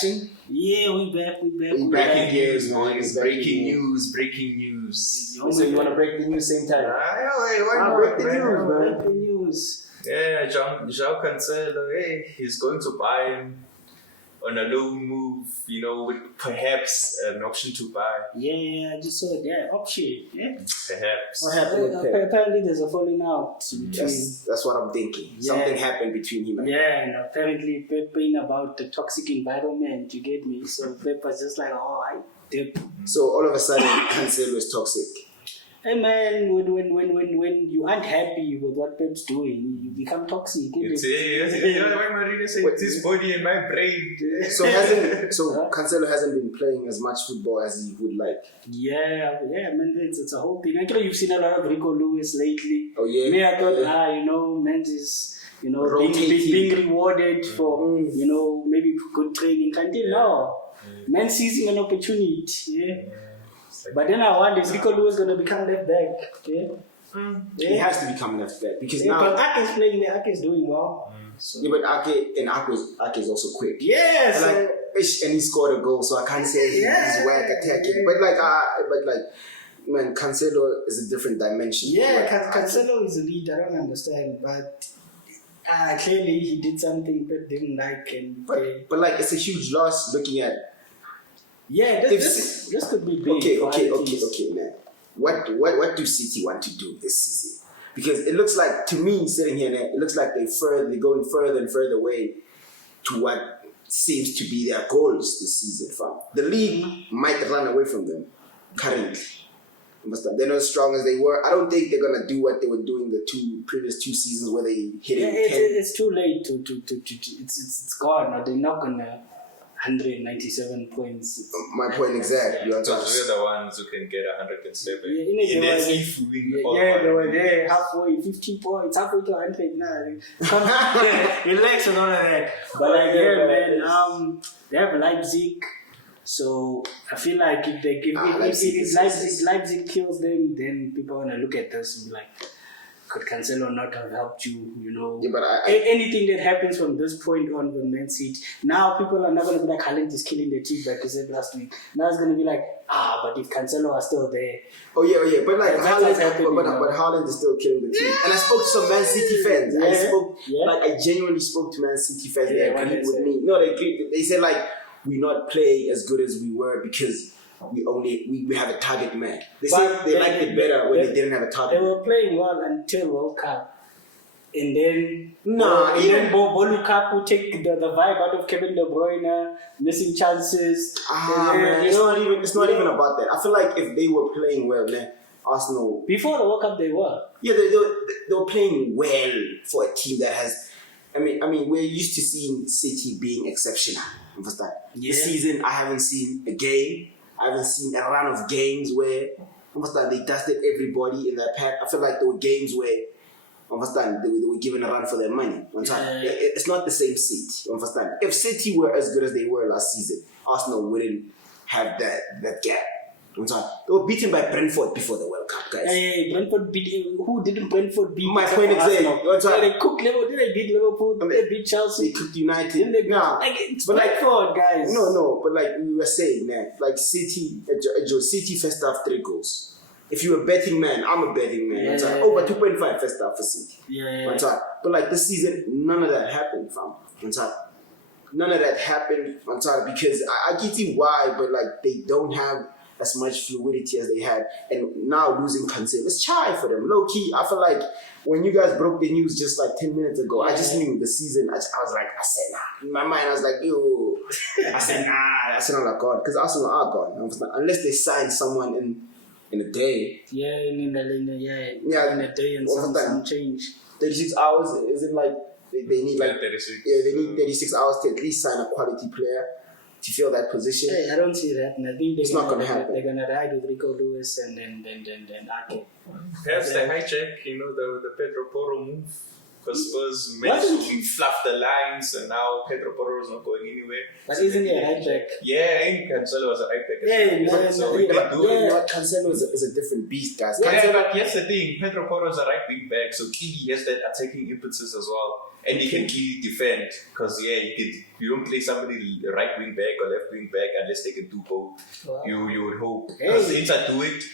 action? Yeah, we back. Breaking news, boys. Breaking news. So you want to break the news same time? Why not? Break the news, man. Break the news. Yeah, João Cancelo, hey, he's going to buy him on a loan move, with perhaps an option to buy. Yeah, I just saw that option. Yeah. Perhaps. What happened with Pep? Apparently, there's a falling out between. That's what I'm thinking. Yeah. Something happened between him and Yeah, and apparently Pep being about the toxic environment, you get me? So Pep was just like, oh, I dip. So all of a sudden, Cancelo is toxic. Hey man, when you aren't happy with what Pep's doing, you become toxic. It's like Marina said, it's his body and my brain. So Cancelo hasn't been playing as much football as he would like. Yeah, man, it's a whole thing. Actually, you've seen a lot of Rico Lewis lately. Oh yeah. Me, I thought, Men's is, being rewarded for, maybe good training. Until now, man seizing an opportunity. Yeah. But then I wonder, is Rico Lewis going to become left back? Yeah. He has to become left back because now. But Ake is playing there. Ake is doing well. So. Yeah, but Ake is also quick. Yes. And he scored a goal, so I can't say he's whack attacking. Yeah. Man, Cancelo is a different dimension. Yeah, Cancelo is a lead. I don't understand, but clearly he did something Pep didn't like, but it's a huge loss looking at. Yeah, this could be big. Okay, man. What do City want to do this season? Because it looks like, to me, sitting here, it looks like they're going further and further away to what seems to be their goals this season. The league might run away from them currently. They're not as strong as they were. I don't think they're gonna do what they were doing the previous two seasons where they hit it. It's too late to it's gone. Or they're not gonna 197 points. My point exactly. Because we're the ones who can get 107. They were there halfway, 50 points, halfway to 100 now. Relax and all of that. But man, they have Leipzig. So I feel like if Leipzig kills them, then people are gonna look at this and be like, could Cancelo not have helped you? Yeah, but anything that happens from this point on with Man City, now people are not going to be like, Haaland is killing the team like I said last week. Now it's going to be like, but if Cancelo are still there. Oh yeah, but Haaland is still killing the team. And I spoke to some Man City fans. I genuinely spoke to Man City fans. They agreed with me. No, they said we not play as good as we were because we have a target man. They said they liked it better when they didn't have a target. They were playing well until World Cup. And then Lukaku take the vibe out of Kevin De Bruyne, missing chances. Man, it's not even about that. I feel like if they were playing well, Arsenal before the World Cup they were. Yeah, they were playing well for a team that has. I mean, we're used to seeing City being exceptional. Understand? Yeah. This season, I haven't seen a game. I haven't seen a run of games where they dusted everybody in their pack. I feel like there were games where they were given a run for their money. It's not the same City. Understand? If City were as good as they were last season, Arsenal wouldn't have that gap. They were beaten by Brentford before the World Cup, guys. Hey, Brentford beat. Who didn't Brentford beat? My point is they cooked Liverpool. Did they beat Liverpool? Did they beat Chelsea? They cooked United. It's Brentford, guys. No, but we were saying, man, City first half 3 goals. If you're a betting man, I'm a betting man. Over 2.5 first half for City. But this season, none of that happened, fam. None of that happened, because I get you why, but they don't have as much fluidity as they had, and now losing Cancelo, it's shy for them. Low key, I feel like when you guys broke the news just 10 minutes ago, I just knew the season. I said nah. In my mind, I was like, yo. I said nah. Arsenal are gone because Arsenal are gone. Unless they sign someone in a day. Yeah, in a day and some change. 36 hours. Is it they need 36? Yeah, they need 36 hours to at least sign a quality player to fill that position. Hey, I don't see that. I think it's not going to happen. They're going to ride with Rico Lewis and then Ake. Perhaps they hijack, the Pedro Porro move. because Spurs managed to fluff the lines, and now Pedro Porro is not going anywhere. But isn't he a right back? Yeah, and Cancelo was a right back. Cancelo is a different beast, guys. Yeah, but here's the thing: Pedro Porro is a right wing back, so he has that attacking impetus as well. And he can clearly defend because you don't play somebody right wing back or left wing back unless they can do both. Wow. You would hope. Because Inter do it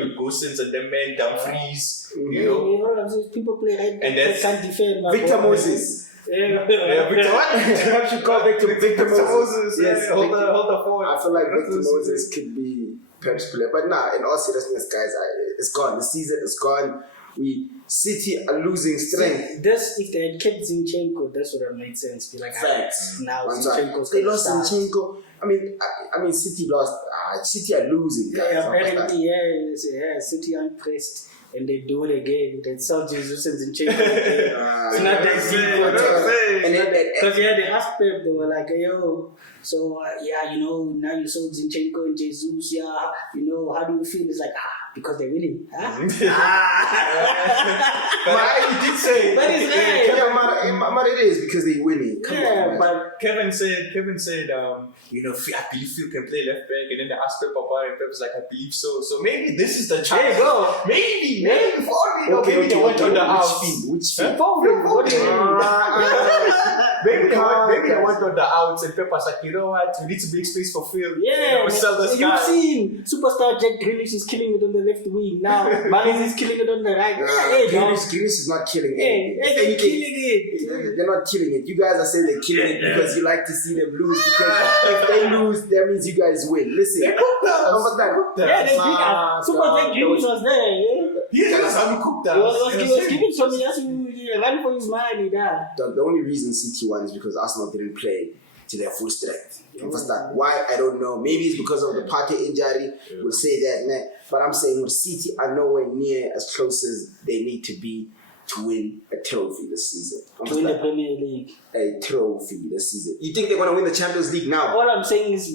with Gosens and them men Dumfries. You know, people play right back and that's can't defend. Victor Moses. Victor what? What you call Victor Moses? Yes, hold the phone. I feel like Victor Moses could be Pep's player, but in all seriousness, guys, it's gone. The season is gone. City are losing strength. If they had kept Zinchenko, that's what would have made sense. Be like, facts. Now Zinchenko's they lost Zinchenko. I mean, City lost. City are losing. Guys. Yeah, apparently, City unpressed. And they do it again. They sell Jesus and Zinchenko again. It's not that simple. Because they asked Pep, they were like, yo, so now you sold Zinchenko and Jesus, how do you feel? It's like, because they're winning. Huh? But he did say, but it's but it is because they're winning. Come on, but Kevin said, I believe Phil can play left back, and then they asked Pep about it. Pep was like, I believe so. So maybe this is the chance. There you go. Maybe maybe they went on the outs. Which field? What do you mean? Maybe they went on the outs, and Pep was like, you know what? We need to make space for Phil. Yeah, sell this guy. You've seen superstar Jack Grealish is killing it on the left wing. Now Mahrez is killing it on the right. Grealish is not killing it. They're killing it. They're not killing it. You guys are saying they're killing it because you like to see them lose. Because if they lose, that means you guys win. Listen, they beat Super Jack Grealish was there. He was giving something else to run for his money. The only reason City won is because Arsenal didn't play to their full strength. Understand? Why? I don't know. Maybe it's because of the Partey injury. We'll say that, man. But I'm saying City are nowhere near as close as they need to be to win a trophy this season. To win the Premier League. A trophy this season. You think they're going to win the Champions League now? All I'm saying is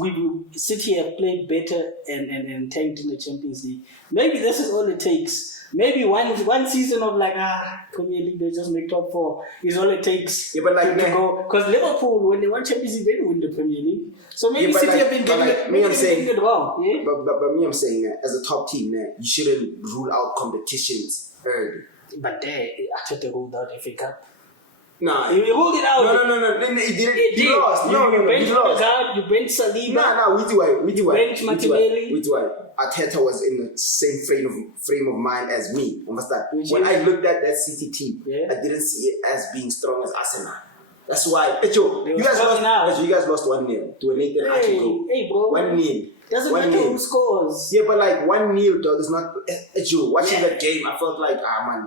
City have played better and tanked in the Champions League. Maybe this is all it takes. Maybe one season of Premier League, they just make top 4 is all it takes to go. Because Liverpool, when they won Champions League, they didn't win the Premier League. So maybe City have been getting it wrong. Yeah? But me, I'm saying that as a top team, you shouldn't rule out competitions early. But I thought they ruled out FA Cup. Nah. You ruled it out. No. He didn't. He lost. You bench Hazard, you bench Saliba. Nah, we do bench Martinelli. Arteta was in the same frame of mind as me. Understand? When I looked at that City team, I didn't see it as being strong as Arsenal. That's why. You guys lost 1-0 to a Nathan Ake goal. Hey, bro. 1-0. Doesn't matter who scores. Yeah, but 1-0, dog, is not. Joe, watching that game, I felt like,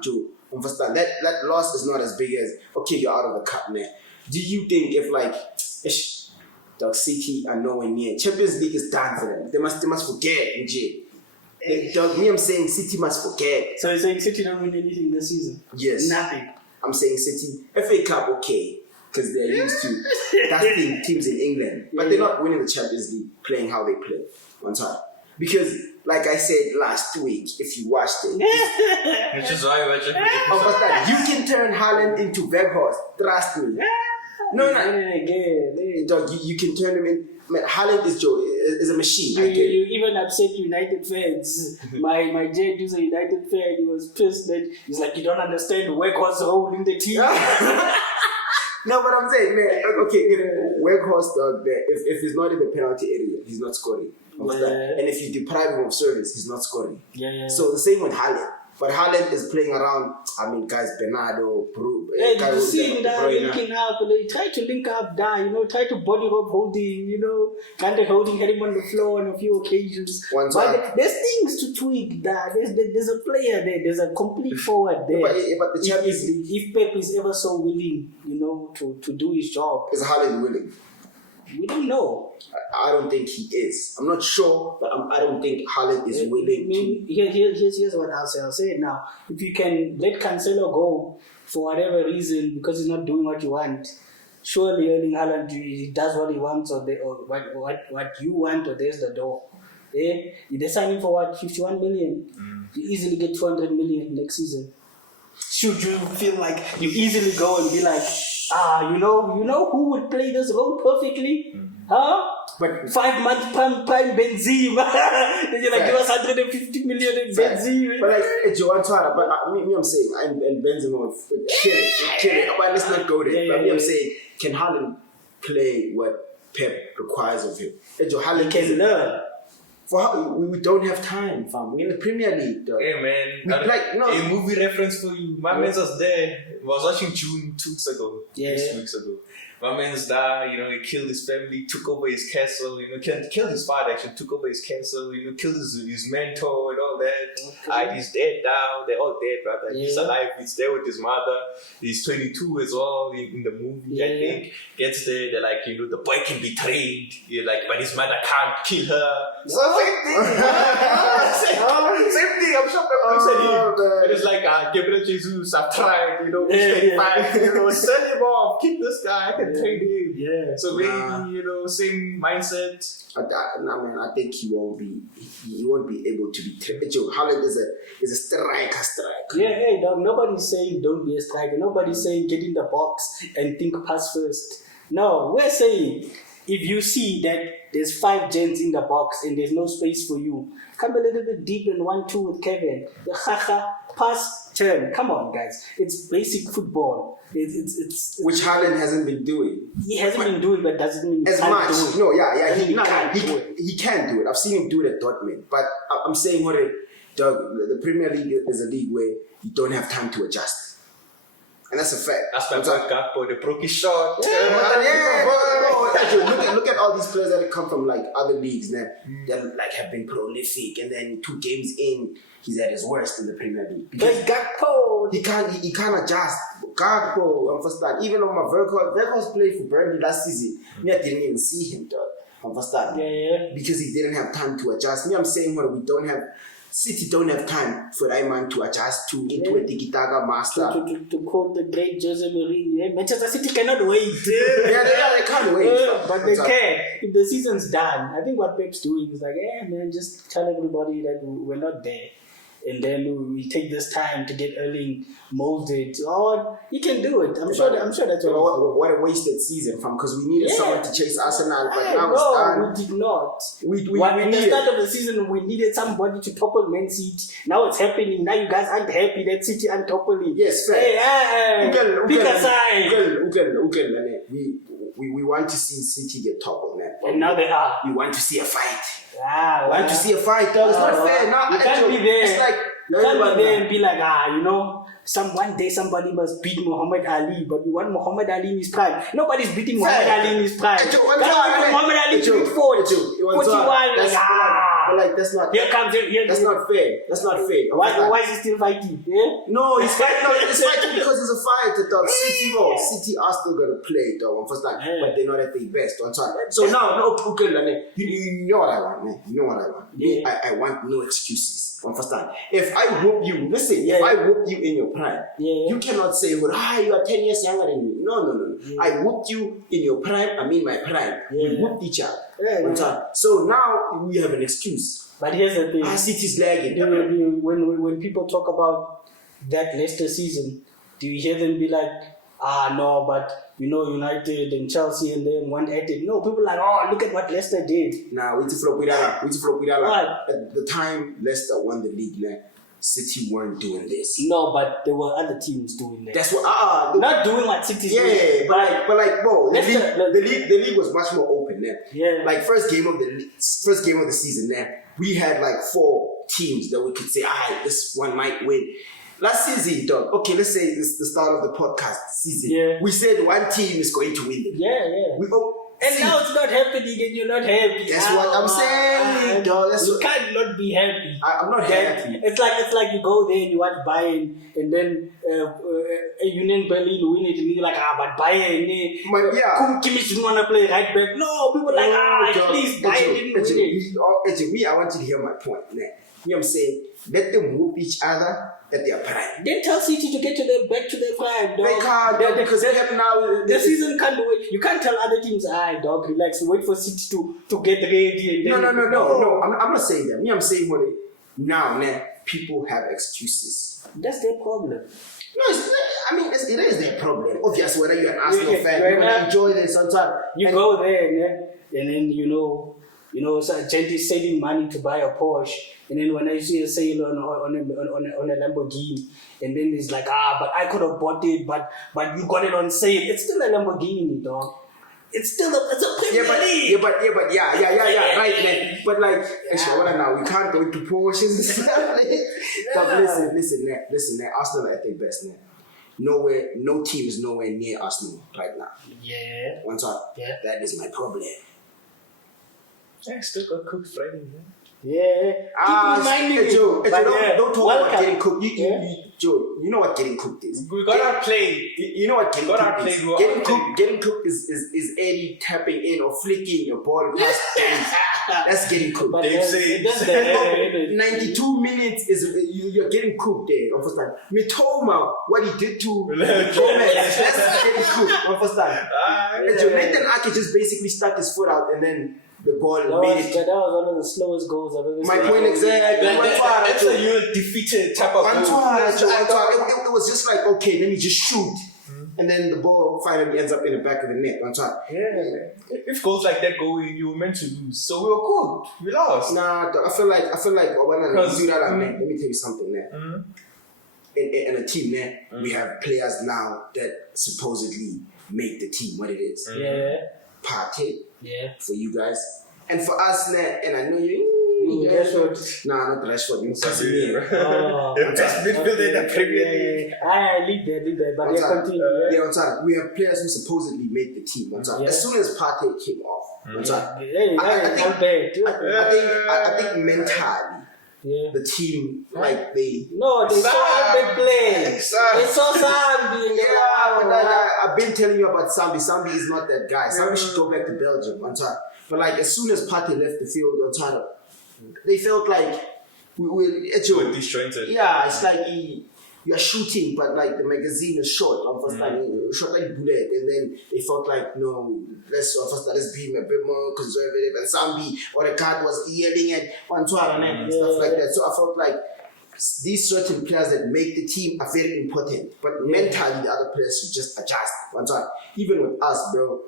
Joe, understand? That loss is not as big as, okay, you're out of the cup, man. Do you think if, dog, City are nowhere near, Champions League is done for them. They must forget, MJ. Dog, me, I'm saying City must forget. So you're saying City don't win anything this season? Yes. Nothing. I'm saying City, FA Cup, okay. Because they're used to dusting teams in England. But they're not winning the Champions League playing how they play on time. Because, like I said last week, if you watched it, which is why you can turn Haaland into Weghorst. Trust me. No. Dog, you can turn him in. Man, Haaland is a machine. You even upset United fans. My dad, who's a United fan, he was pissed that he's like, you don't understand Weghorst's role in the team. No, but I'm saying, man, okay, if Weghorst, if he's not in the penalty area, he's not scoring. And if you deprive him of service, he's not scoring. So the same with Haaland. But Haaland is playing around, guys, Bernardo, you see that linking up, try to link up, try to body rob holding, kind of holding him on the floor on a few occasions. But there's things to tweak that. There's a player there, there's a complete forward there. But the Champions League, if Pep is ever so willing, to do his job. Is Haaland willing? We don't know. I don't think he is. I'm not sure, but I don't think Haaland is willing to. Here's what I'll say now. If you can let Cancelo go for whatever reason because he's not doing what you want, surely Erling Haaland, he does what he wants or what you want, or there's the door. They're signing for 51 million. You easily get 200 million next season. should you feel like you easily go and be like, you know who would play this role perfectly? Huh? But 5 months prime Benzema. Then you're like, give us 150 million in Benzema. But like Joe Antoine, but me I'm saying, and Benzema would kill it. But let's not go there. But me I'm saying, can Haaland play what Pep requires of him? Joe Haaland can learn. For how, we don't have time, fam. We're in the Premier League, though. Hey man, a movie reference for you. My man was there. I was watching June 2 weeks ago. 2 weeks ago. My man's died, he killed his family, took over his castle, killed his father actually, took over his castle, killed his mentor and all that. He's dead now, they're all dead, brother. He's alive, he's there with his mother. He's 22 as well in the movie, I think. Gets there, they're like, the boy can be trained, but his mother can't kill her. So same thing. Same thing, I'm shocked that looks at him. And it's like, Gabriel Jesus, I've tried, he's 35, send him off, keep this guy, I can train him. Yeah. So maybe, same mindset. I think he won't be able to be Joe Haaland is a striker. Yeah, hey dog, nobody's saying don't be a striker. Nobody's saying get in the box and think pass first. No, we're saying if you see that there's 5 gents in the box and there's no space for you, come a little bit deep in 1-2 with Kevin. Pass, turn. Come on, guys. It's basic football. It's which Haaland hasn't been doing. He hasn't been doing, but doesn't mean as much. No, he can do it. I've seen him do it at Dortmund. But I'm saying the Premier League is a league where you don't have time to adjust. And that's a fact. That's my Gakpo, the broken shot. Look at all these players that come from like other leagues now that like have been prolific, and then 2 games in, he's at his worst in the Premier League. Because Gakpo, he can't adjust. Gakpo, first time. Even on my Verko's played for Burnley last season. Me, I didn't even see him, dog. First time. Because he didn't have time to adjust. Me, I'm saying City don't have time for that man to adjust into a tiki-taka master. To quote the great Jose Mourinho, Manchester City cannot wait. they can't wait. But they can. If the season's done, I think what Pep's doing is like, man, just tell everybody that we're not there. And then we take this time to get Erling molded. Or he can do it. I'm sure that's what a wasted season, fam. Because we needed someone to chase Arsenal, but now it's done. We did not. At the start of the season, we needed somebody to topple Man City. Now it's happening. Now you guys aren't happy that City aren't toppling. Yes, fair. Pick a side. We want to see City get toppled, man. And now they are. We want to see a fight. Want to see a fight, dog. It's not fair. You can't be there. It's like you can't be there and be like, one day somebody must beat Muhammad Ali, but we want Muhammad Ali in his prime. Nobody's beating Muhammad Ali in his prime. Muhammad Ali to 41. But like that's not. That's not fair. That's not fair. Why is he still fighting? Yeah? No, he's fighting. No, he's fighting because it's a fight. Dog. City are still gonna play, dog. On first time, but they're not at their best. On time. So now, you know what I want, man. You know what I want. I want no excuses. On first time, if I whoop you, if I whoop you in your prime, you cannot say, you are 10 years younger than me. No. I whooped you in your prime. I mean my prime. We whooped each other. So now we have an excuse. But here's the thing. City's lagging. When people talk about that Leicester season, do you hear them be like, no, but United and Chelsea and them weren't at it. No, people are like, look at what Leicester did. Nah, we to flop with that. At the time Leicester won the league, City weren't doing this. No, but there were other teams doing that. That's what not doing what City's doing. Yeah, but bro, the league was much more open then. Yeah. Like first game of the season then, we had like 4 teams that we could say, this one might win. Last season, dog. Okay, let's say it's the start of the podcast season. Yeah. We said one team is going to win. Now it's not happening and you're not happy. That's what I'm saying, dog. You can't not be happy. I'm not happy. It's like you go there and you watch Bayern and then Union Berlin win it and you're like, but Bayern, Kimmich didn't want to play right back. No, people like, at least Bayern didn't win it. Me, I want you to hear my point, man. You know what I'm saying? Let them whoop each other at their prime. Then tell City to get back to their prime, dog. They can't, because they have now. The season can't wait. You can't tell other teams, dog, relax. Wait for City to get ready. And then no. I'm not saying that. Me, I'm saying now, people have excuses. That's their problem. No, it is their problem. Obviously, whether you're an Arsenal fan, you're gonna enjoy this sometimes. You go there, and then so gently saving money to buy a Porsche, and then when I see a sale on a Lamborghini, and then it's like, but I could have bought it, but you got it on sale. It's still a Lamborghini, dog. It's still it's a Premier League. Right, man. But like, actually, now we can't go into Porsches and stuff. Listen, Arsenal are at their best, man. No team is nowhere near Arsenal right now. Yeah. One time. Yeah. That is my problem. I still got cooked Friday, man. Yeah. Joe, don't talk about getting cooked. Joe, you know what getting cooked is. We got our play. You know what getting cooked is. Getting cooked is Eddie tapping in or flicking your ball past Dave. That's getting cooked. But Dave says 92 minutes is you're getting cooked there. Understand? Mitoma, what he did to Gomez, that's getting cooked. Understand? Nathan Ake just basically stuck his foot out and then the ball made it. That was one of the slowest goals I've ever seen. My point exactly. That's a you defeated type of goal. It was just like, okay, then you just shoot. And then the ball finally ends up in the back of the net. Yeah. If goals like that go in, you were meant to lose. So we were good. We lost. Nah, I feel like when I do that, let me tell you something there. In a team there, we have players now that supposedly make the team what it is. Yeah. Partey. Yeah. For you guys. And for us, and I know you. Rashford. Nah, not Rashford. You Casemiro. Best midfielder in the Premier League. I leave there, but they continue. Yeah, on time. We have players who supposedly made the team. On time. As soon as Partey came off, on time. I think mentally. Yeah. The team, like they saw how they play. They saw Sambi. Yeah, but I've been telling you about Sambi. Sambi is not that guy. Sambi should go back to Belgium on time. But like as soon as Partey left the field on time, they felt like we were disjointed. Yeah, it's like you are shooting, but like the magazine is short. Short like bullet, and then they felt like no, let's be a bit more conservative. And Sambi or the card was yelling at Antoine and stuff like that. So I felt like these certain players that make the team are very important, but mentally the other players should just adjust. Even with us, bro.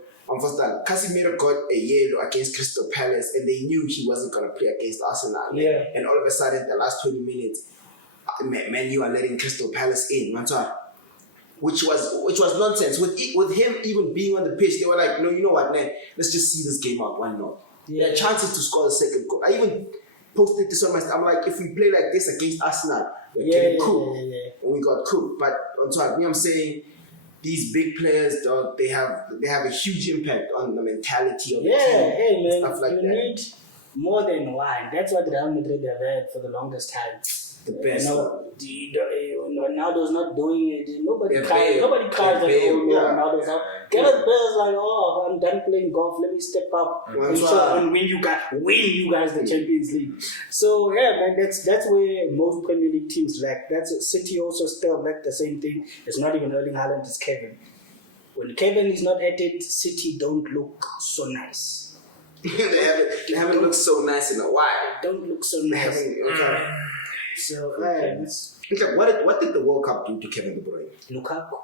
Casemiro got a yellow against Crystal Palace, and they knew he wasn't gonna play against Arsenal. Yeah. And all of a sudden, the last 20 minutes. Man, you are letting Crystal Palace in, which was nonsense. With him even being on the pitch, they were like, no, you know what, man, let's just see this game out 1-0. There are chances to score the second goal. I even posted this on my. I'm like, if we play like this against Arsenal, we're getting cooked, and we got cooked. But on top, I'm saying these big players, dog, they have a huge impact on the mentality of the team. Hey man, stuff like you that. need more than one. That's what Real Madrid have had for the longest time. The best. Ronaldo's not doing it. Nobody cries. Nobody cries like, Ronaldo's out. Gareth Bale's like, I'm done playing golf. Let me step up and win you guys the Champions League. So yeah, man, that's where most Premier League teams lack. That's City also still lack the same thing. It's not even Erling Haaland, it's Kevin. When Kevin is not at it, City don't look so nice. they haven't looked so nice in a while. They don't look so nice. So, what did the World Cup do to Kevin De Bruyne? Lukaku.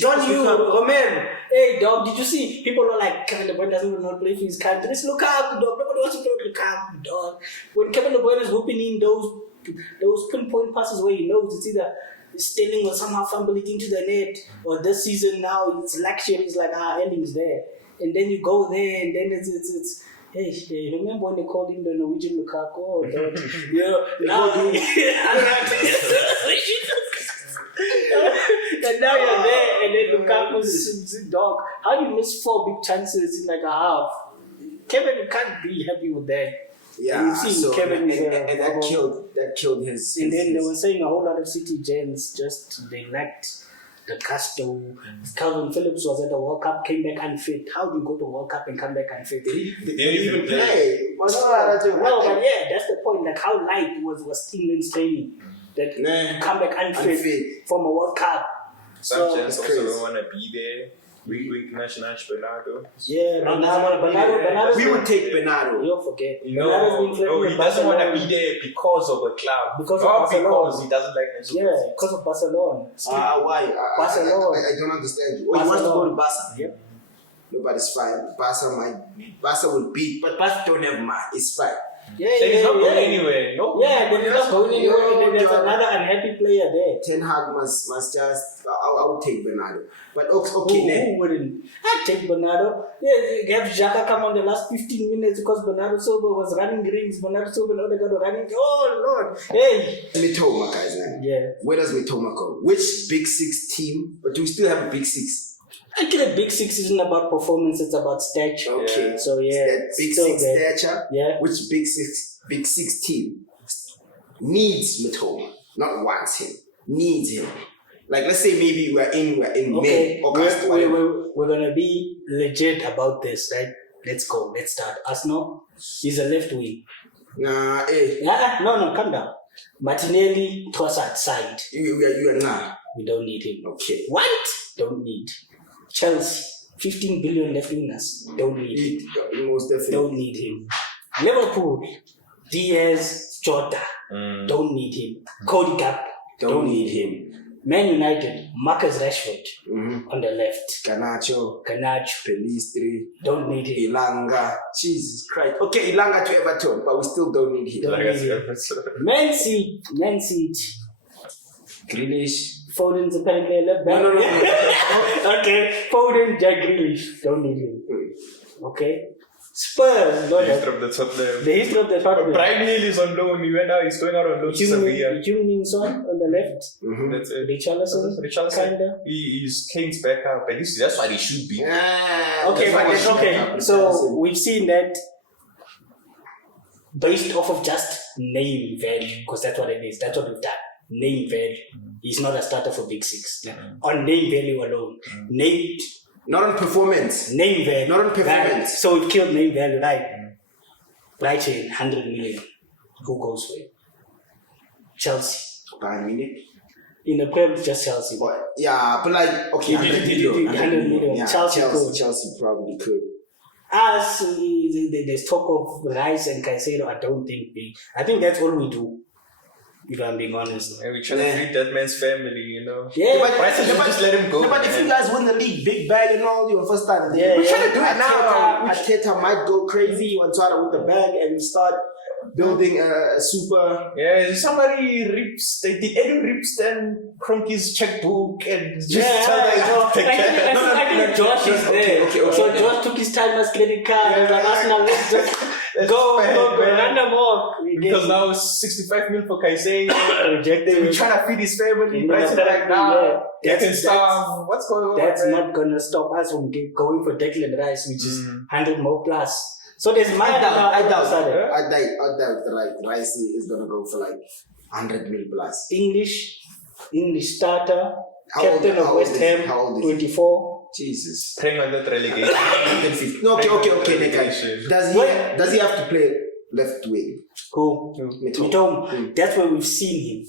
Romero. Hey, dog, did you see? People are like, Kevin De Bruyne doesn't even want to play for his country. It's Lukaku, dog. Nobody wants to play with Lukaku, dog. When Kevin De Bruyne is whooping in those pinpoint passes where he knows it's either stealing or somehow fumbling into the net, or this season now it's luxury. It's like, Erling's there. And then you go there, and then it's hey, remember when they called him the Norwegian Lukaku? Oh, and now you're there, and then Lukaku's dog. How do you miss 4 big chances in like a half? Kevin can't be happy with that. Yeah, so Kevin and that killed his. And then they were saying a whole lot of City gens they lacked the gusto. Calvin Phillips was at the World Cup, came back unfit. How do you go to World Cup and come back unfit? They didn't even play. But yeah, that's the point. Like how light was England's training that you come back unfit from a World Cup. Some gens also don't want to be there. Weak national Bernardo. Yeah, Bernardo. We would take Bernardo. You'll forget. No, he doesn't want to be there because of a club. Because of Not Barcelona. because he doesn't like Enzo. Yeah, because of Barcelona. Why? Barcelona. I don't understand you. Oh, he wants to go to Barca. Yep. No, but it's fine. Barca will beat, but Barca don't have money. It's fine. Yeah, He's not going anywhere. No. Yeah, they're not going anywhere. There's another unhappy player there. Ten Hag must just. I would take Bernardo. But okay, who wouldn't? I'd take Bernardo. Yeah, you have Xhaka come on the last 15 minutes because Bernardo Silva was running rings. Bernardo Silva and Odegaard were running. Oh Lord, hey. Mitoma, guys, man. Yeah. Where does Mitoma go? Which Big Six team? But do we still have a Big Six? I think a Big Six isn't about performance; it's about stature. Okay. Yeah. So yeah, that Big Six stature. Yeah. Which Big Six team needs Mitoma? Not wants him. Needs him. Like, let's say maybe we're in May, August. We're gonna be legit about this, right? Let's go. Let's start. Arsenal, he's a left wing. No, calm down. Martinelli, Trossard, side. You are nah. We don't need him. Okay. What? Don't need. Chelsea, 15 billion left wingers. Don't need him. Most definitely. Don't need him. Liverpool, Diaz, Jota. Don't need him. Cody Gap. Don't need him. Man United, Marcus Rashford on the left. Garnacho. Pelistri. Don't need him. Ilanga. Jesus Christ. Okay, Ilanga to Everton, but we still don't need him. Man City. Grealish. Foden's apparently a left back. No. Okay, Foden, Jack Grealish. Don't need him. Okay. Spurs. The history of the top left. The history of the top left. Brian Hill is on loan. He's going out on loan to Sevilla. Jung Son on the left. That's it. Richarlison. Kinda. He's Kane's backup. At least that's what he should be. Okay. So we've seen that based off of just name value, because that's what it is. That's what we've done. Name value. He's not a starter for Big Six. On name value alone. Not on performance. Name value. Not on performance. Right. So we've killed name value, right? Brighton, 100 million. Who goes for it? Chelsea. Bayern Munich. In the Prem, just Chelsea. But, like, okay, 100 million. Yeah, Chelsea probably could. As there's talk of Rice and Cancelo, I think that's all we do. If I'm being honest. And we try to feed that man's family, Yeah, but just let him go. But if you guys win the league, big bag and all, your first time. We're trying to do it now. Arteta might go crazy. You want to start with the bag and start building a super. Yeah, somebody rips. Did Edu rips then Kroenke's checkbook and just tell I think Josh is there. So Josh took his time as credit card. Like Arsenal, let's just go, run them off. Because now it's 65 mil for Cancelo. Rejected. We're trying to feed his family. Brighton like now. What's going on? That's not gonna stop us from going for Declan Rice, which is 100 more plus. So there's my I doubt the Rice is gonna go for like 100 mil plus. English starter, captain of West Ham, 24. Jesus. Praying on that relegation. No, okay, guys. Does he have to play left wing? Cool. Mitoma. That's where we've seen him.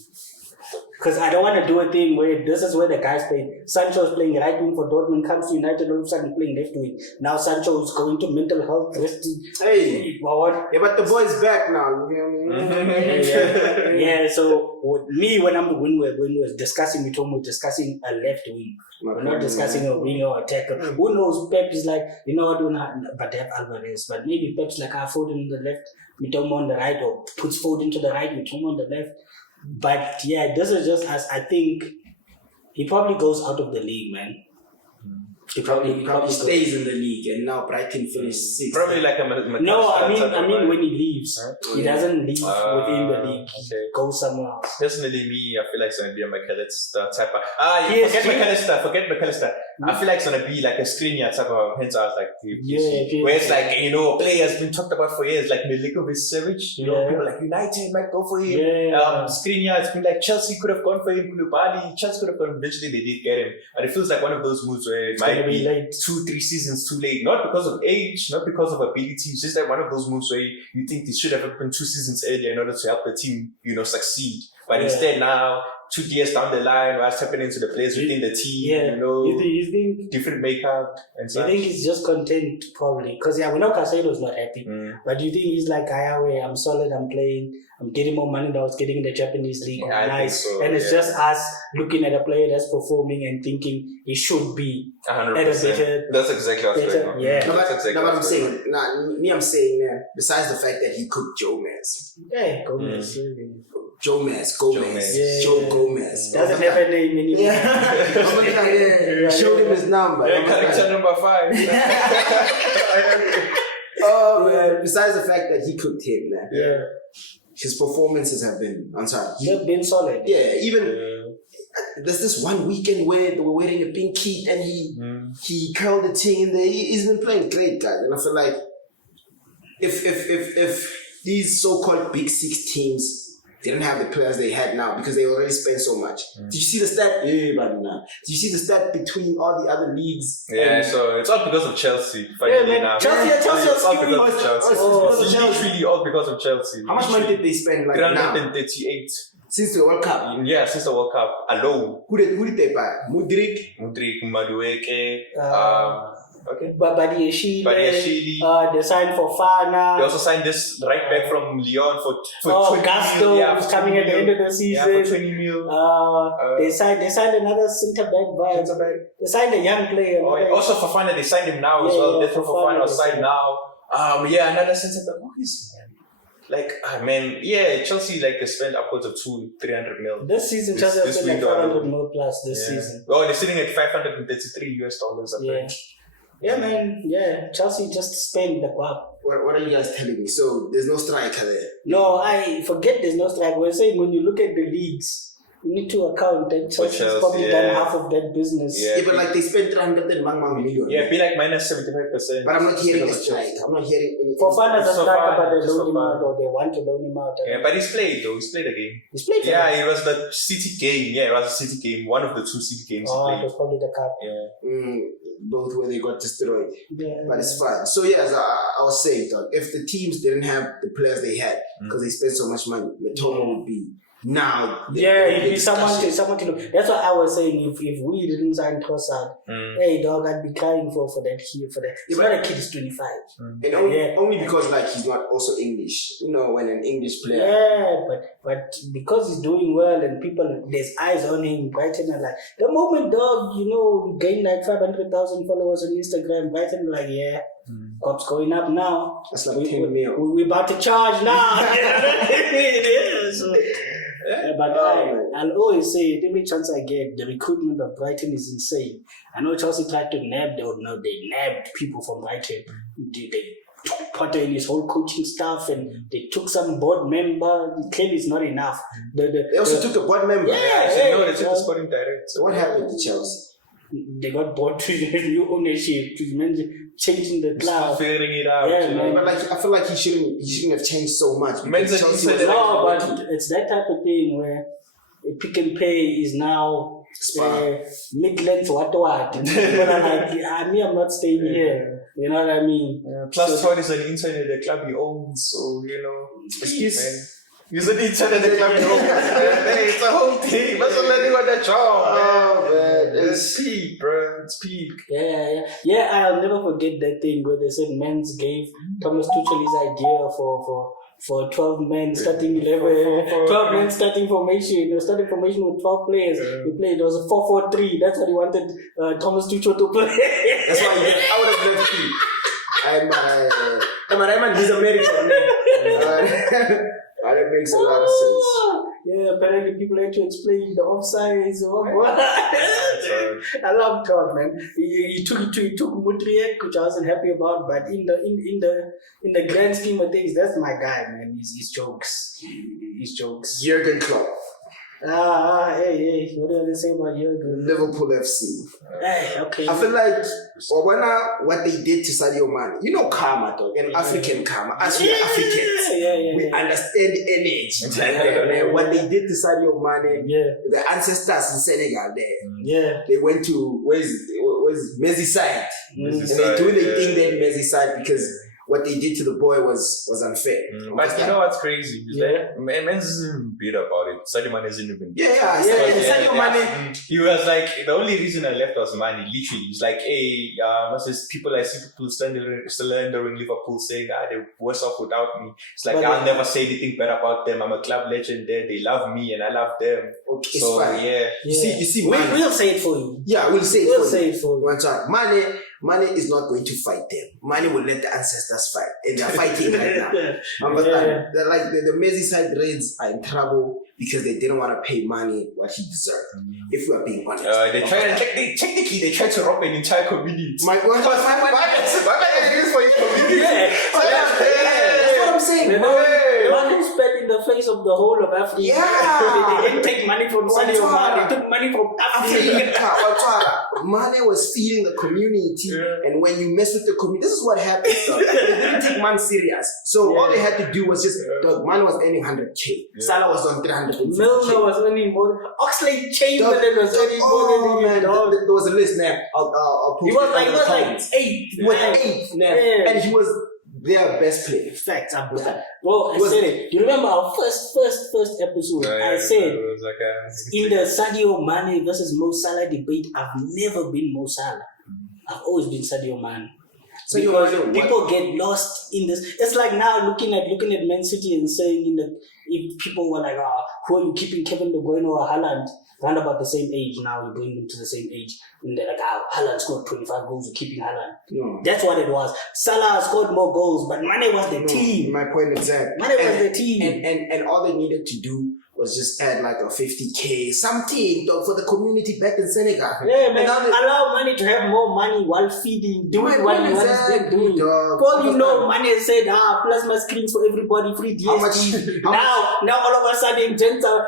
Because I don't want to do a thing where this is where the guys play. Sancho's playing right wing for Dortmund, comes to United, all of a sudden playing left wing. Now Sancho is going to mental health resting. Hey, yeah, but the boy's back now. You know what I mean? Yeah. So when we're discussing Mitoma, we're discussing a left wing. We're not discussing a wing or attacker. Who knows? Pep is like, but they have Alvarez. But maybe Pep's like, Foden on the left, Mitoma on the right, or puts Foden to the right, Mitoma on the left. But yeah, this is just as I think he probably goes out of the league, man. He probably stays in the league, and now Brighton finished 6th. Probably like a no, I mean when he leaves, he doesn't leave within the league. He goes somewhere else. Personally, me, I feel like it's gonna be a McAllister type of. Forget McAllister. I feel like it's gonna be like a Skriniar type of hands-out, like where it's like a player has been talked about for years, like Milinkovic-Savic. People like United might go for him. Skriniar, it's been like Chelsea could have gone for him. Koulibaly, Chelsea could have gone. Eventually, they did get him, but it feels like one of those moves where it might be late. 2-3 seasons too late, not because of age, not because of ability. It's just like one of those moves where you think this should have happened 2 seasons earlier in order to help the team, succeed. But instead now 2 years down the line, what's happening to the players within the team, Yeah. you know, You think different makeup and stuff. I think he's just content, probably. Because, we know Cancelo's not happy. But do you think he's like, I'm solid, I'm playing, I'm getting more money than I was getting in the Japanese league. Yeah, I nice. think so, And it's just us looking at a player that's performing and thinking he should be 100%. That's exactly what's going on. Yeah. That's exactly what I'm what's saying. I'm saying, besides the fact that he cooked Gomez. Yeah, Gomez. Gomez. Yeah. Joe Gomez. Doesn't have a name anymore. Yeah. Showed him his number. Yeah, character number 5. Oh man! Besides the fact that he cooked him, man. Yeah. His performances have been. I'm sorry. They've been solid. Yeah, even there's this one weekend where they were wearing a pink kit and he curled the thing in there. He's been playing great, guys, and I feel like if these so-called Big Six teams didn't have the players they had now because they already spent so much. Did you see the stat? Did you see the stat between all the other leagues? Yeah, so it's all because of Chelsea. Man. Chelsea it's all skewing. because of Chelsea. It's literally all because of Chelsea. How much money did they spend like now? 338. Since the World Cup? Yeah, since the World Cup alone. Who did they buy? Mudrik, Madueke, okay. Badiashile. They signed for Fana. They also signed this right back from Lyon for 20 Gasto, mil. who's coming at the end of the season. Yeah, for 20 mil. They signed another centre back. They signed a young player. Also for Fana, they signed him now as well. That's for Fana was signed now. Another centre back. Who is he? Chelsea they spent upwards of 200-300 mil. This season, Chelsea has spent like 400 mil plus this season. Oh, they're sitting at $533 US, I think. Yeah, man. Yeah, Chelsea just spent the guap. What are you guys telling me? So there's no striker there? No, I forget there's no striker. We're saying when you look at the leagues, you need to account that Chelsea's probably done half of that business. Yeah, but like they spent 300 million. Yeah, be like minus 75%. But I'm not hearing a strike. I'm not hearing any. For fun as a striker, but they loan him out or they want to loan him out. Yeah, but he's played though. He's played a game. He's played. Yeah, it was the City game. Yeah, it was a City game. One of the 2 City games he played. It was probably the cup. Yeah. Both where they got destroyed. Yeah. But it's fine. So as I was saying, dog, if the teams didn't have the players they had because they spent so much money, Matoma would be now. He'd be someone to look. That's what I was saying. If we didn't sign Trossard, hey dog, I'd be crying for that here for that. It's not a kid is 25. And only because like he's not also English. You know, when an English player. Yeah, but because he's doing well and there's eyes on him, Brighton are like the moment dog, you gain like 500,000 followers on Instagram, Brighton like Cop's going up now. That's like 10 mil. We're about to charge now. But I'll always say it every chance I get, the recruitment of Brighton is insane. I know Chelsea tried to they nabbed people from Brighton. They took Potter and his whole coaching staff and they took some board member. Clearly it's not enough. They also took a board member. They took the sporting director. So what happened to Chelsea? They got bought to new ownership, changing the club. Figuring it out. Yeah, man. But like, I feel like he shouldn't have changed so much. But it's that type of thing where a Pick and Pay is now mid-length what. People are like, I'm not staying here. You know what I mean? Plus, Todd is an intern at the club he owns, so excuse me. He's an intern at the club he owns. Hey, it's a whole team. That's what letting on that job, man. It's peak, bro. It's peak. Yeah. I'll never forget that thing where they said Men's gave Thomas Tuchel his idea for 12 men starting 11, 12 men starting formation. Starting formation with 12 players. He played. It was a 4-4-3. That's what he wanted Thomas Tuchel to play. That's why I would have left him. He's American, man. That makes a lot of sense. Yeah, apparently people had to explain the offsides or what. I love Todd, man. He took Mudryk, which I wasn't happy about, but in the grand scheme of things, that's my guy, man. His jokes. Jurgen Klopp. Hey, what do you say about Jurgen? Liverpool FC. Hey, okay. I feel like what they did to Sadio Mane, karma, dog, and African karma. As we are Africans, we understand energy. What they did to Sadio Mane, the ancestors in Senegal there. They went to where's Merseyside. And they do the thing there in Merseyside because what they did to the boy was unfair. But you know what's crazy? Is that Men's isn't bitter about it. Sadio Mane isn't even bitter. Sadio Mane. He was like, the only reason I left was money, literally. He's like, hey, I see people slandering Liverpool saying they're worse off without me. It's like, I'll never say anything bad about them. I'm a club legend there. They love me and I love them. Okay, so, yeah. You see, we'll say it for you. Yeah, we'll say it for you. One time. Mane is not going to fight them. Mane will let the ancestors fight. And they're fighting right now. They're like the Merseyside Reds are in trouble because they didn't want to pay Mane what he deserved. If we are being honest. Technically, they tried to rob an entire community. My man is for his community. That's what I'm saying. Mane spat in the face of the whole of Africa. Yeah. They didn't take money from Sadio Mane. They took money from Africa. Mane was feeding the community, and when you mess with the community, this is what happens. They didn't take man serious. So all they had to do was just, Mane was earning 100k. Salah was on 350k. Milner was earning more. Oxlade Chamberlain was earning more than there was a list now. I'll put he was like 8. He was 8 now, and he was their best player. Facts, Well, I said it. You remember our first episode? I said in the Sadio Mane versus Mo Salah debate, I've never been Mo Salah. I've always been Sadio Mane. Because people get lost in this. It's like now looking at Man City and saying if people were like, who are you keeping, Kevin De Bruyne or Haaland? Round about the same age now, you're going into the same age. And they're like, Haaland scored 25 goals, you're keeping Haaland. No. That's what it was. Salah scored more goals, but Mane was the team. My point exactly. Mane was the team. And all they needed to do was just add like a 50k something for the community back in Senegal. Yeah, man. Allow Mane to have more money while feeding, doing what he wants to do. Because Mane said, plasma screens for everybody, free DSTV. Now all of a sudden, gents are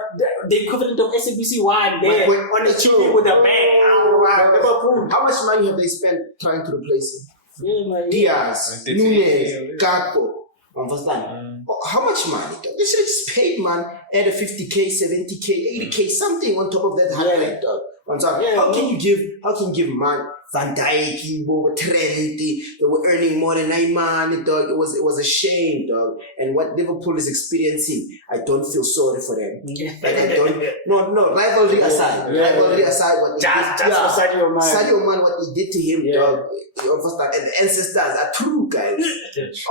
the equivalent of SABC One there on a TV with a bag. How much money have they spent trying to replace him? Yeah, man. Diaz, Nunes, Gakpo. How much money? They should have just paid, man. Add a 50k, 70k, 80k, something on top of that 100, dog. How can you give man Van Dijk, Trent, they were earning more than Neymar, dog. It was a shame, dog. And what Liverpool is experiencing, I don't feel sorry for them. Like I don't. No. Rivalry aside, what they did. For Sadio Mane, what they did to him, dog. And the ancestors are true, guys.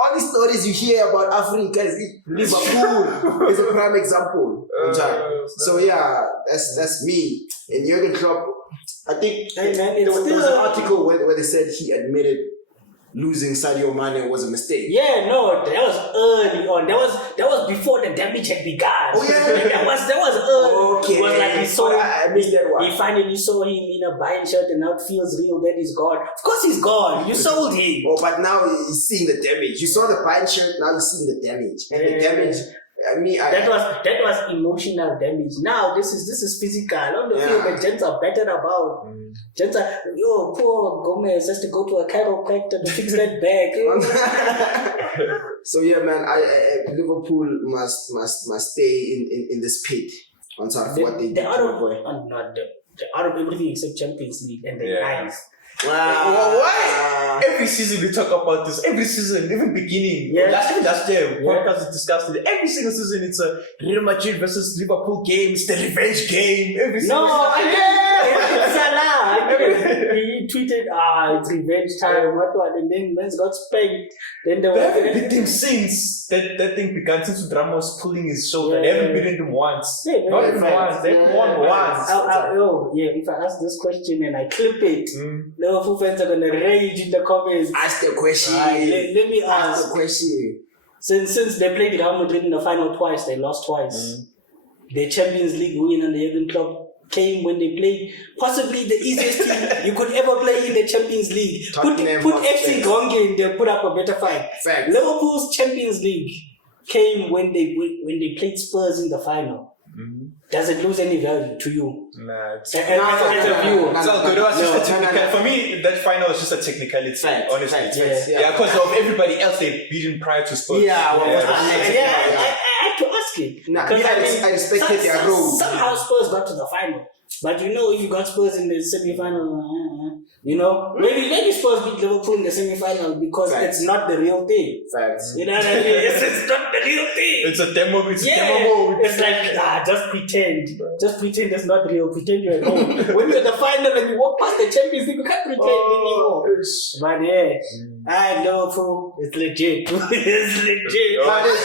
All these stories you hear about Africa, Liverpool is a prime example. So that's me. And Jurgen Klopp, I think there was an article where they said he admitted losing Sadio Mane was a mistake. Yeah, no, that was early on. That was before the damage had begun. Oh yeah, that was early. Okay, it was like he saw. I missed that one. He finally saw him in a buying shirt, and now it feels real. Then he's gone. Of course, he's gone. You sold him. But now he's seeing the damage. You saw the buying shirt. Now you're seeing the damage, and the damage. That was emotional damage. Now this is physical. On the field, the gents are better about. Gents are poor Gomez has to go to a chiropractor to fix that back. So man, Liverpool must stay in this pit on top of what they did. They're out of everything except Champions League and the eyes. Wow. Why? Every season we talk about this. Every season, even beginning. Last year, podcast discussed it. Every single season, it's a Real Madrid versus Liverpool game. It's the revenge game. Every single season. It's Salah. He tweeted, it's revenge time. What? And then man's got spanked. Then they haven't beat him since that thing began. Since Ramos pulling his shoulder, they haven't beaten him once. Not even once. They've won once. If I ask this question and I clip it. Liverpool fans are gonna rage in the comments. Ask the question. Let me ask the question. Since they played Real Madrid in the final twice, they lost twice. The Champions League win and the Jurgen Klopp came when they played possibly the easiest team you could ever play in the Champions League. Put FC Gongen, they'll put up a better fight. Fact. Liverpool's Champions League came when they played Spurs in the final. Does it lose any value to you? Nah, it's a view. For me, that final was just a technicality. Honestly, because of everybody else they've beaten prior to Spurs. I had to ask it. I respected their role. Somehow Spurs got to the final. But you know, if you got Spurs in the semi-final, you know, maybe Spurs beat Liverpool in the semi-final because it's not the real thing. Facts. You know what I mean? It's not the real thing. It's a demo. It's a Yeah, demo. it's like, just pretend. Just pretend it's not real. Pretend you're at home. When you're at the final and you walk past the Champions League, you can't pretend anymore. But yeah, I know, fool. It's legit. It's legit.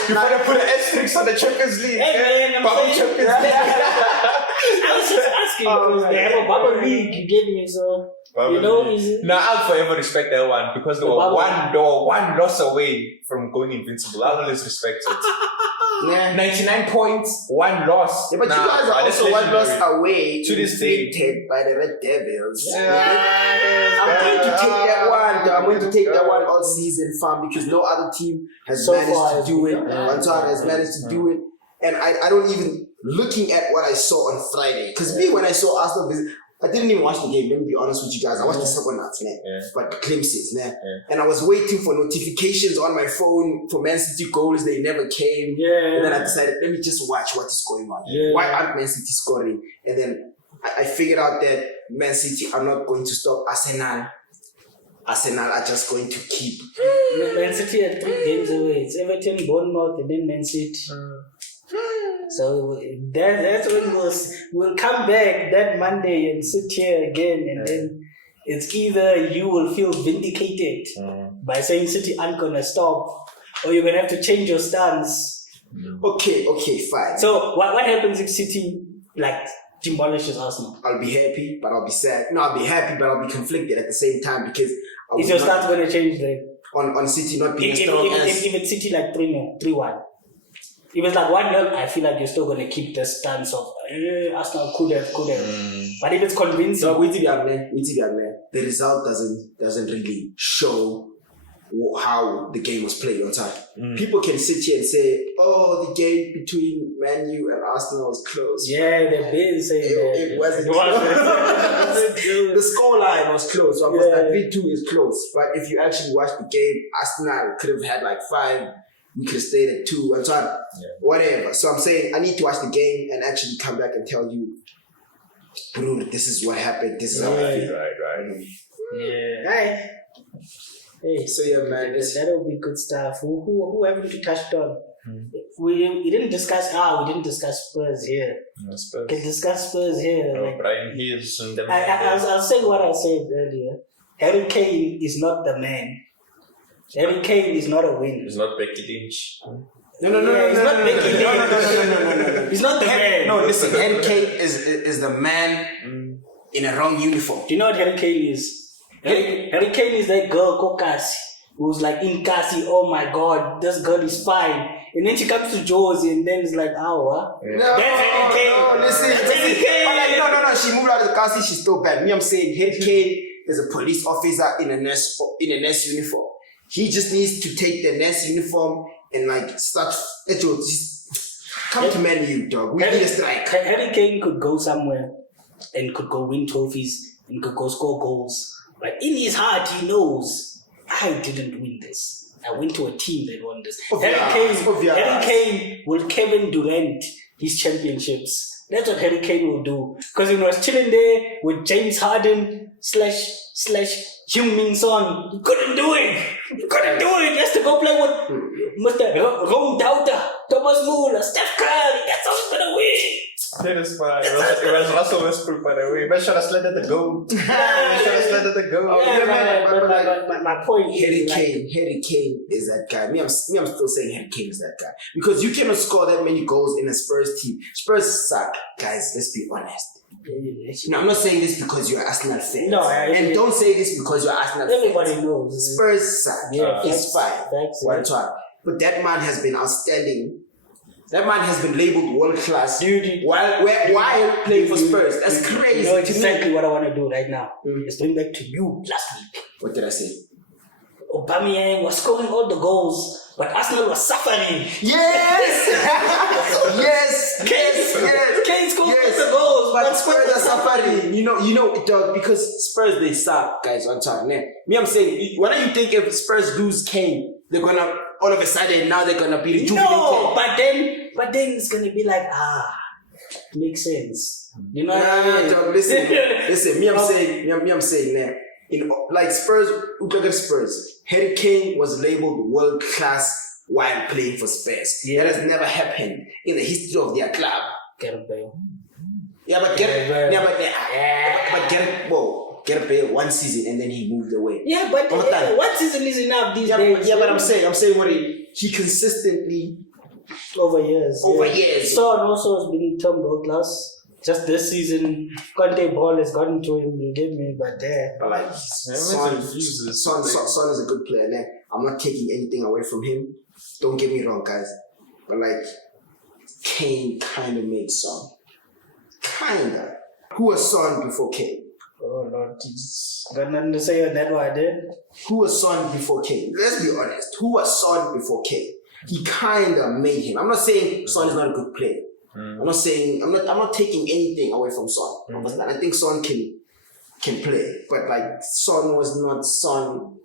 You better put an asterisk on the Champions League. Hey, man, Bubble Champions League. I was just asking because they have a bubble league, you get me? So, you know, now I'll forever respect that one because they were one loss away from going invincible. I'll always respect it. Yeah. 99 points, one loss. Yeah, but you guys are also one loss away to this day by the Red Devils. Yeah. I'm going to take that one. I'm going to take that one all season, fam, because no other team has managed to do it. Antar has managed to do it. And I don't even, looking at what I saw on Friday, because me, when I saw Arsenal visit, I didn't even watch the game, let me be honest with you guys. I watched the second half, but glimpses, and I was waiting for notifications on my phone for Man City goals. They never came. And then I decided, let me just watch what is going on. Why aren't Man City scoring? And then I figured out that Man City are not going to stop Arsenal. Arsenal are just going to keep. Man City are 3 games away. It's Everton, Bournemouth, and then Man City. So that's when we'll come back that Monday and sit here again, and then it's either you will feel vindicated by saying City aren't gonna stop, or you're gonna have to change your stance. Okay, fine. So what happens if City demolishes Arsenal? I'll be happy, but I'll be sad. No, I'll be happy, but I'll be conflicted at the same time because is your stance gonna change then? On City not being as strong as if it's City 3-0, 3-1. If it's 1-0, I feel like you're still going to keep the stance of Arsenal could have. But if it's convincing, no, the result doesn't really show how the game was played on time. People can sit here and say, "Oh, the game between Man U and Arsenal was close." Yeah, they've been saying it wasn't. The scoreline was close. So I was like, 3-2 is close. But if you actually watch the game, Arsenal could have had 5. We could have stayed at 2 and so whatever. So I'm saying I need to watch the game and actually come back and tell you, bro, this is what happened. This is how I feel. Right. Yeah. Hey. So yeah, man, that'll be good stuff. Who haven't we touched on? We didn't discuss. We didn't discuss Spurs here. No, Spurs. Can discuss Spurs here. Brian Hughes and them. I'll say what I said earlier. Harry Kane is not the man. Harry Kane is not a winner. He's not Becky Lynch. No. He's not the man. No, listen. Harry Kane is the man in a wrong uniform. Do you know what Harry Kane is? Harry Kane is that girl Kokasi who's in Kasi. Oh my God, this girl is fine. And then she comes to Josie and then it's like, No, that's Harry Kane. No, listen. That's Harry Kane. No. She moved out of the Kasi. She's still bad. Me, I'm saying Harry Kane is a police officer in a nurse uniform. He just needs to take the nurse uniform and start. Come to Man U, dog. We need a strike. Harry Kane could go somewhere and could go win trophies and could go score goals. But in his heart, he knows I didn't win this. I went to a team that won this. Harry Kane will Kevin Durant his championships. That's what Harry Kane will do. Because he was chilling there with James Harden / Heung-min Son. He couldn't do it. He has to go play with Mr. Ron Dauta, Thomas Muller, Steph Curry. That's how he's going to win. That is fine. It was Russell Westbrook, by the way. Man should have slid at the goal. But my point is Harry Kane is that guy. Me, I'm still saying Harry Kane is that guy. Because you cannot score that many goals in a Spurs team. Spurs suck. Guys, let's be honest. Now, I'm not saying this because you're Arsenal fan. No, and don't say this because you're Arsenal fan. Everybody knows. Spurs suck. It's fine. One time. But that man has been outstanding. That man has been labeled world class while playing for Spurs. That's crazy. You know exactly what I want to do right now. Is bring back to you last week. What did I say? Aubameyang was scoring all the goals, but Arsenal was suffering. Yes! Kane scored all the goals, but Spurs are suffering. You know, dog, because Spurs, they suck, guys, on time. Me, I'm saying, what do you think if Spurs lose Kane? They're gonna, all of a sudden, now they're gonna be rejuvenated. No, but then it's gonna be like, makes sense. You know what I mean? Dog, listen. Me, I'm saying that. Like Spurs, look at Spurs. Harry Kane was labeled world class while playing for Spurs. Yeah. That has never happened in the history of their club. Gareth Bale. Gareth Bale 1 season and then he moved away. Yeah, but 1 season is enough these days. Yeah, but I'm saying what he consistently over years. Son also has been termed world class. Just this season, Conte ball has gotten to him. You get me, but like Son is a good player. Man. I'm not taking anything away from him. Don't get me wrong, guys. But like Kane kind of made Son. Kinda. Who was Son before Kane? Oh Lord, Jesus. Got nothing to say on that one, dude. Who was Son before Kane? Let's be honest. Who was Son before Kane? He kinda made him. I'm not saying Son is not a good player. I'm not saying I'm not taking anything away from Son. I think Son can play, but like Son was not Son.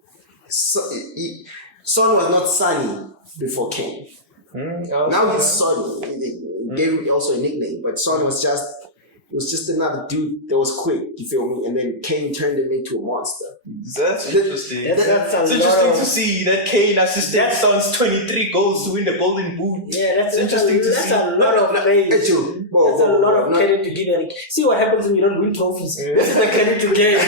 Son was not Sonny before Kane. Now he's Sonny. He gave him also a nickname, but Son was just another dude that was quick. You feel me? And then Kane turned him into a monster. That's interesting. That's interesting to see that Kane assisted Son's 23 goals to win the Golden Boot. Yeah, that's interesting to see. That's a lot of praise. That's a lot of credit to give Eric. See what happens when you don't win trophies. This is the credit to give.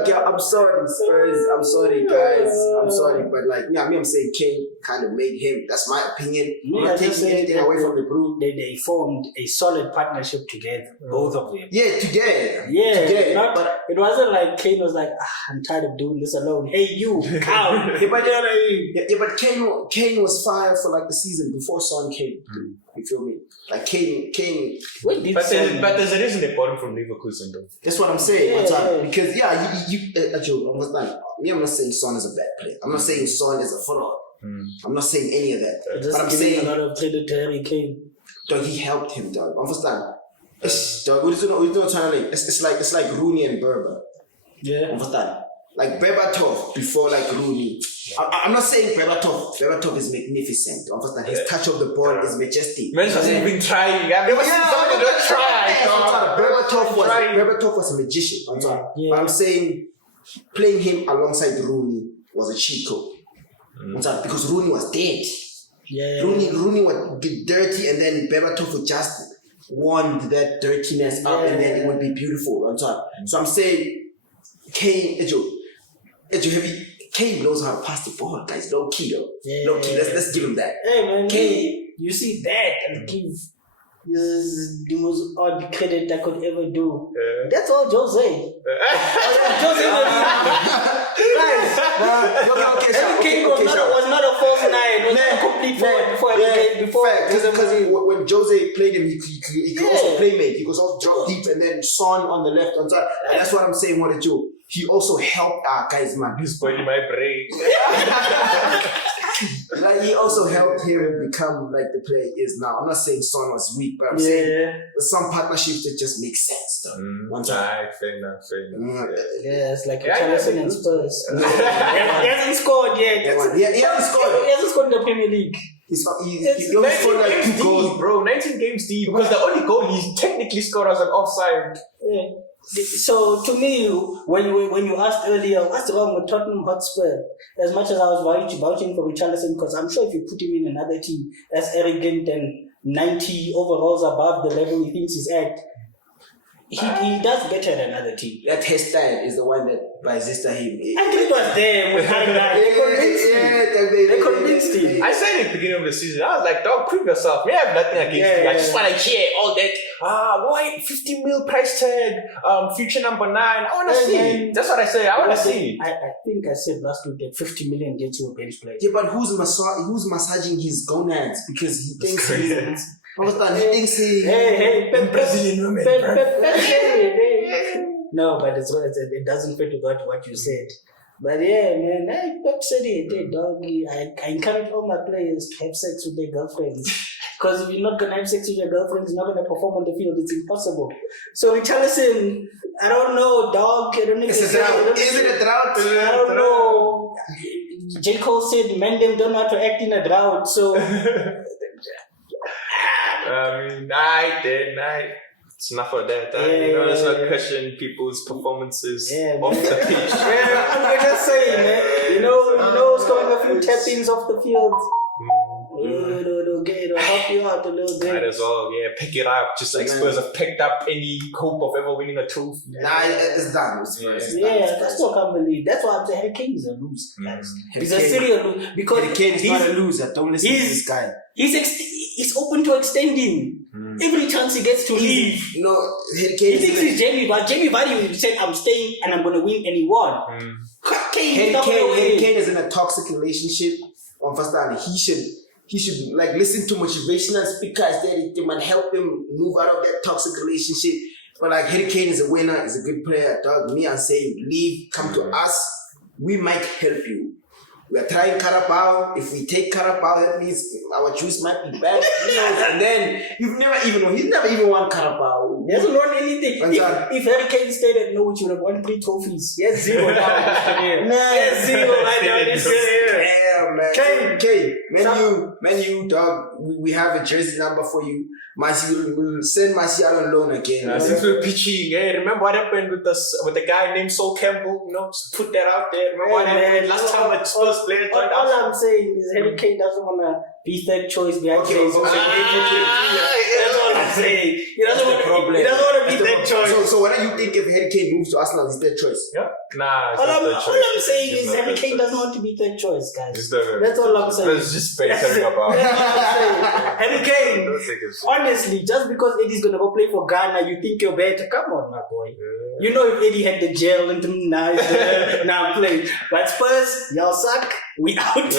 Okay, I'm sorry, Spurs. I'm sorry, guys. I'm sorry, but like, I'm saying Kane kind of made him. That's my opinion. I'm not taking anything away from the group. They formed a solid partnership together, both of them. Yeah, together. But it wasn't like Kane was like, I'm tired of doing this alone. Hey, you, come. But Kane was fired for like the season before Son came. You feel me? Like Kane. But there's a reason they bought him from Leverkusen though. That's what I'm saying. Because I'm not saying Son is a bad player. I'm not saying Son is a fraud. I'm not saying any of that. But I'm saying a lot of credit to Harry Kane. Dog, he helped him, dog. Understand? It's like Rooney and Berber. Yeah. Understand? Like Berbatov before like Rooney. I'm not saying Berbatov is magnificent. Understand? His touch of the ball is majestic. Man hasn't even trying. I've never seen somebody not try. Berbatov was a magician. But I'm saying playing him alongside Rooney was a cheat code. Because Rooney was dead. Yeah. Rooney would get dirty and then Berbatov would just wand that dirtiness up and then it would be beautiful. So I'm saying Kane, Kane knows how to pass the ball, guys. Low key though. Low key. Let's give him that. Hey man, Kane, you see that and give the most odd credit I could ever do. That's all Jose. Jose was not a false nine. Was not a complete because when Jose played him, he could also play make. He could also drop deep and then Son on the left on top. And that's what I'm saying. What a joke. He also helped our guys, man. He's spoiling my brain. Like he also helped him become like the player he is now. I'm not saying Son was weak, but I'm saying there's some partnerships that just make sense. Fair enough. Yeah, it's like Cancelo and Spurs. He hasn't scored yet. He hasn't scored in the Premier League. He only scored like 2 goals, bro. 19 games deep. Because the only goal he technically scored was an offside. Yeah. So to me, when you asked earlier, what's wrong with Tottenham Hotspur? As much as I was vouching for Richarlison, because I'm sure if you put him in another team as arrogant and 90 overalls above the level he thinks he's at, he does better than another team. That hairstyle is the one that resisted him. I think it was them with They convinced him. I said at the beginning of the season, I was like, dog, prove yourself. We have nothing against you. I just want to hear all that. Why 50 mil price tag? Future number 9. I want to see. That's what I say. I want to see. I think I said last week that 50 million gets you a bench player. Yeah, but who's massaging his gonads because he thinks he's. Hey, Brazilian women. No, but it doesn't fit with what you said. But yeah, man, Pep said it, doggy. I encourage all my players to have sex with their girlfriends. Because if you're not going to have sex with your girlfriend, you're not going to perform on the field. It's impossible. So Richarlison, I don't know, dog. I don't know. Is it a drought? I don't know. J. Cole said, "Men them don't know how to act in a drought." So, it's enough of that. Let's not question people's performances off the pitch. I'm just saying, man. You know, scoring a few tap-ins off the field. It'll help you out a little bit. Might as well, pick it up. Just like Spurs have picked up any hope of ever winning a trophy. Nah, it's done. It's that's what I can't believe. That's why I'm saying Harry Kane is a loser, guys. He's a serial loser. Because Harry Kane is not a loser. Don't listen to this guy. He's open to extending. Every chance he gets to leave. No, Harry Kane. He thinks he's Jamie, but Jamie Vardy said, "I'm staying and I'm going to win," and he won. Harry Kane is in a toxic relationship. On first time, he should like listen to motivational speakers that they might help him move out of that toxic relationship. But like Harry Kane is a winner, is a good player, dog. Me, I'm saying leave, come to us. We might help you. We are trying Carabao. If we take Carabao, that means our juice might be back. And then he's never even won Carabao. He hasn't won anything. If Harry Kane stayed at Norwich, he would have won 3 trophies. He has 0 now. He has 0 right now. Damn, man. Kane, Man U, dog. We have a jersey number for you. We'll send Martial on loan again. Since we're pitching, remember what happened with the guy named Sol Campbell? Just put that out there. Remember what happened last time at Spurs players joined All I'm saying is Harry Kane doesn't want to be third choice behind James. That's all I'm saying. He doesn't want to be third choice. So what do you think if Harry Kane moves to Arsenal, he's third choice? Yeah. Nah. All I'm saying is Harry Kane doesn't want to be third choice, guys. That's all I'm saying. Let's just bettering about. That's all I'm saying. Harry Kane, honestly, just because Eddie's gonna go play for Ghana, you think you're better? Come on, my boy. Yeah. You know if Eddie had the gel and now I'm playing. But Spurs, y'all suck. We out.